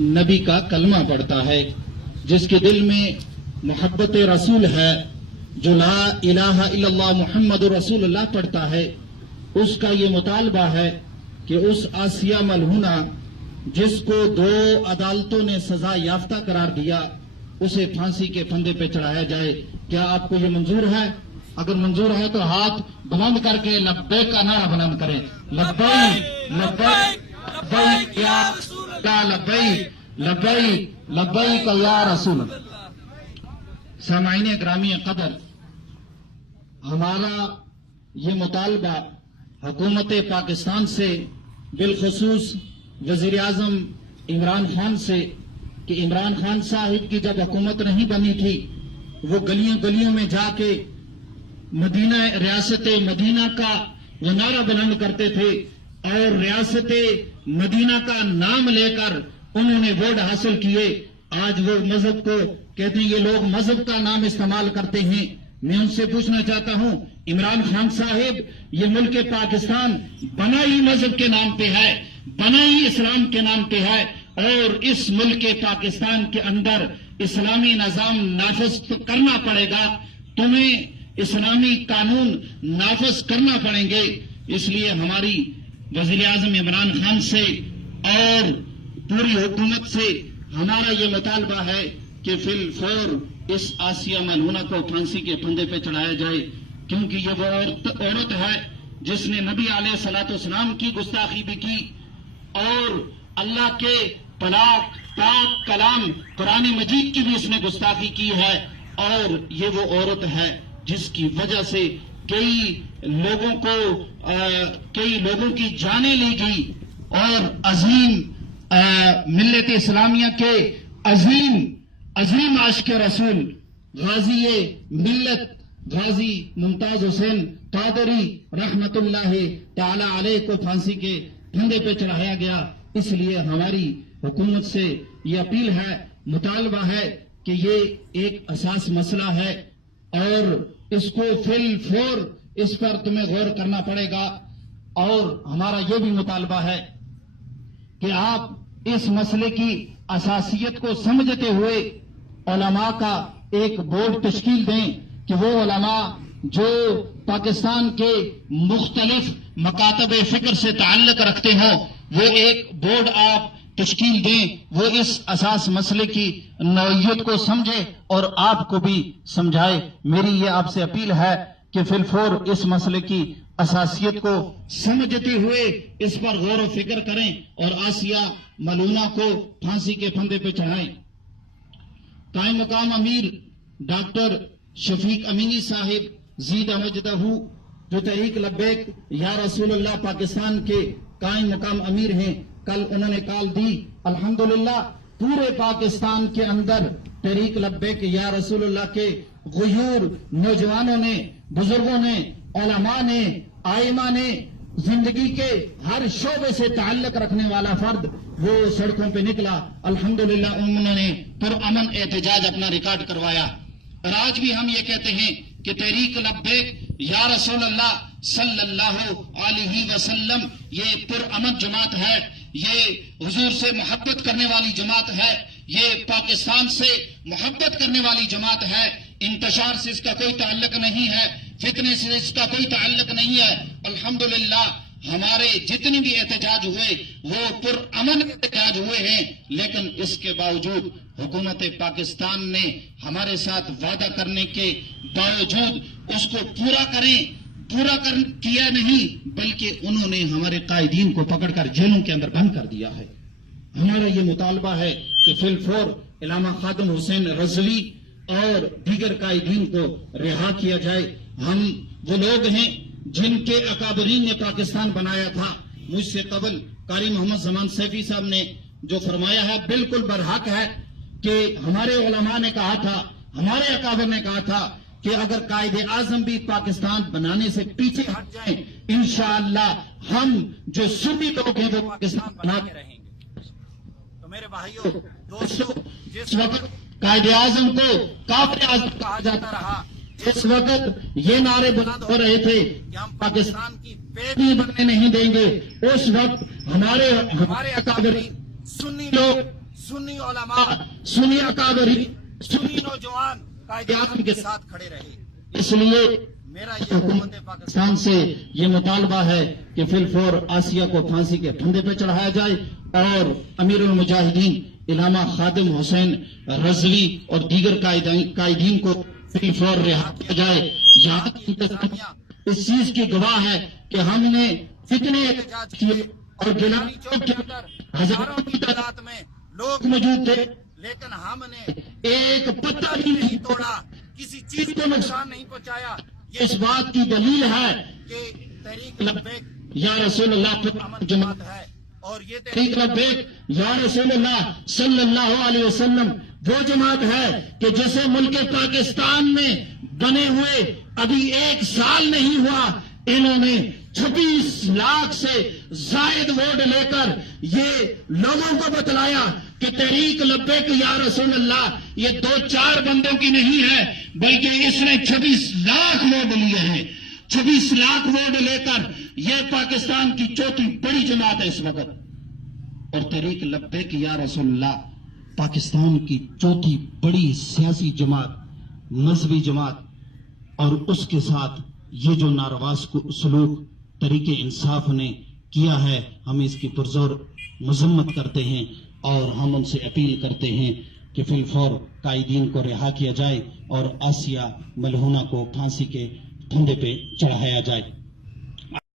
नबी का कलमा पढ़ता है, जिसके दिल में मोहब्बत रसूल है, जो ला इलाहा इल्लल्लाह मुहम्मद रसूलुल्लाह पढ़ता है, उसका ये मुतालबा है कि उस आसिया मलहूना जिसको 2 अदालतों ने सजा याफ्ता करार दिया, उसे फांसी के फंदे पे चढ़ाया जाए। क्या आपको ये मंजूर है? अगर मंजूर है तो हाथ बुलंद करके लब्बैक का नारा बुलंद करें। लब्बैक लब्बैक लब्बैक या लब्बैक लब्बैक लब्बैक या रसूल। सामाईन ग्रामी कदर, हमारा ये मुतालबा हुकूमत पाकिस्तान से, बिलखुसूस वजीर आजम इमरान खान से, कि इमरान खान साहिब की जब हुकूमत नहीं बनी थी, वो गलियों गलियों में जाके मदीना रियासत मदीना का वो नारा बुलंद करते थे और रियासत मदीना का नाम लेकर उन्होंने वोट हासिल किए। आज वो मजहब को कहते हैं, ये लोग मजहब का नाम इस्तेमाल करते हैं। मैं उनसे पूछना चाहता हूं, इमरान खान साहिब, ये मुल्क पाकिस्तान बना ही मजहब के नाम पे है, बना ही इस्लाम के नाम पे है, और इस मुल्क पाकिस्तान के अंदर इस्लामी निजाम नाफिज करना पड़ेगा। तुम्हें इस्लामी कानून नाफिज करना पड़ेंगे। इसलिए हमारी वज़ीर आज़म इमरान खान से और पूरी हुकूमत से हमारा ये मुतालबा है कि फिल फौर इस आसिया मलहूना को फांसी के फंदे पे चढ़ाया जाए, क्योंकि ये वो औरत है जिसने नबी अलैहिस्सलाम की गुस्ताखी भी की और अल्लाह के पाक कलाम कुरान मजीद की भी इसने गुस्ताखी की है। और ये वो औरत है जिसकी वजह से कई लोगों की जानें ली गई और अजीम मिल्लत इस्लामिया के अजीम आशिक रसूल गाजी मिल्लत गाजी मुमताज हुसैन कादरी रहमतुल्लाह ताला अलैह को फांसी के फंदे पे चढ़ाया गया। इसलिए हमारी हुकूमत से ये अपील है, मुतालबा है कि ये एक असास मसला है और इसको फिल फौर इस पर तुम्हें गौर करना पड़ेगा। और हमारा ये भी मुतालबा है कि आप इस मसले की असासियत को समझते हुए उलमा का एक बोर्ड तश्कील दें कि वो उलमा जो पाकिस्तान के मुख्तलिफ मकातब फिक्र से ताल्लुक रखते हों, वो एक बोर्ड आप तश्कील दें, वो इस असास मसले की नौइयत को समझे और आपको भी समझाए। मेरी ये आपसे अपील है कि फिलफौर इस मसले की असासियत को समझते हुए इस पर गौर व फिक्र करें और आसिया मलूना को फांसी के फंदे पे चढ़ाएं। कायम मकाम अमीर डॉक्टर शफीक अमीनी साहिब जीद मजदहू, जो तहरीक लब्बैक या रसूलुल्लाह पाकिस्तान के कायम मकाम अमीर हैं, कल उन्होंने कॉल दी। अल्हम्दुलिल्लाह पूरे पाकिस्तान के अंदर तहरीक लब्बैक या रसूलुल्लाह के गुयूर नौजवानों ने, बुजुर्गों ने, उलमा ने, आइमा ने, जिंदगी के हर शोबे से ताल्लुक रखने वाला फर्द वो सड़कों पे निकला। अल्हम्दुलिल्लाह उन्होंने पुरअमन एहतजाज अपना रिकॉर्ड करवाया। और आज भी हम ये कहते हैं कि तहरीक लब्बैक या रसूलुल्लाह सल्लल्लाहु अलैहि वसल्लम ये पुरअमन जमात है, ये हुजूर से मोहब्बत करने वाली जमात है, ये पाकिस्तान से मोहब्बत करने वाली जमात है। इंतशार से इसका कोई ताल्लुक नहीं है, फितने से इसका कोई ताल्लुक नहीं है। अल्हम्दुलिल्लाह हमारे जितने भी एहतजाज हुए वो पुरअमन एहतजाज हुए हैं, लेकिन इसके बावजूद हुकूमत पाकिस्तान ने हमारे साथ वादा करने के बावजूद उसको पूरा किया नहीं, बल्कि उन्होंने हमारे कायदीन को पकड़कर जेलों के अंदर बंद कर दिया है। हमारा ये मुतालबा है कि फिलफौर इलामा खादिम हुसैन रजवी और दीगर कायदीन को रिहा किया जाए। हम वो लोग हैं जिनके अकाबरीन ने पाकिस्तान बनाया था। मुझसे कबल कारी मोहम्मद जमान सैफी साहब ने जो फरमाया है बिल्कुल बरहक है कि हमारे उलमा ने कहा था, हमारे अकाबर ने कहा था कि अगर कायदे आजम भी पाकिस्तान बनाने से पीछे हट जाएं, इंशाअल्लाह हम जो सुन्नी लोग हैं वो पाकिस्तान बना के रहेंगे। तो मेरे भाइयों दोस्तों, जिस वक्त कायदे आजम को काफिर आजम कहा जाता रहा, इस वक्त ये नारे बुलंद हो रहे थे कि हम पाकिस्तान की पेट भी बनने नहीं देंगे, उस वक्त हमारे अकाबरी सुन्नी लोग سنی علماء، سنی اکابری، سنی نوجوان قائد اعظم کے ساتھ کھڑے رہے. اس لیے میرا یہ حکومت پاکستان سے یہ مطالبہ ہے کہ فی الفور آسیہ کو پھانسی کے پھندے پہ چڑھایا جائے اور امیر المجاہدین علامہ خادم حسین رضوی اور دیگر قائدین کو فی الفور رہا کیا جائے. یہاں کی انتظامیہ اس چیز کی گواہ ہے کہ ہم نے فتنے کیے اور گیلانی چوک کے اندر ہزاروں کی تعداد میں لوگ موجود تھے، لیکن ہم نے ایک پتہ بھی نہیں توڑا، کسی چیز کو نقصان نہیں پہنچایا. اس بات کی دلیل ہے کہ تحریک لبیک یا رسول اللہ امن جماعت ہے، اور یہ تحریک لبیک یا رسول اللہ صلی اللہ علیہ وسلم وہ جماعت ہے کہ جسے ملک پاکستان میں بنے ہوئے ابھی 1 سال نہیں ہوا، انہوں نے 26 لاکھ سے زائد ووٹ لے کر یہ لوگوں کو بتلایا کہ تحریک لبیک یا رسول اللہ یہ 2-4 بندوں کی نہیں ہے، بلکہ اس نے 26 لاکھ ووٹ لیے ہیں. 26 لاکھ ووٹ لے کر یہ پاکستان کی چوتھی بڑی جماعت ہے اس وقت. اور تحریک لبیک یا رسول اللہ پاکستان کی چوتھی بڑی سیاسی جماعت، مذہبی جماعت، اور اس کے ساتھ یہ جو ناروا سلوک تحریک انصاف نے کیا ہے، ہم اس کی پرزور مذمت کرتے ہیں اور ہم ان سے اپیل کرتے ہیں کہ فی الفور قائدین کو رہا کیا جائے اور آسیہ ملہونہ کو پھانسی کے پھندے پہ چڑھایا جائے.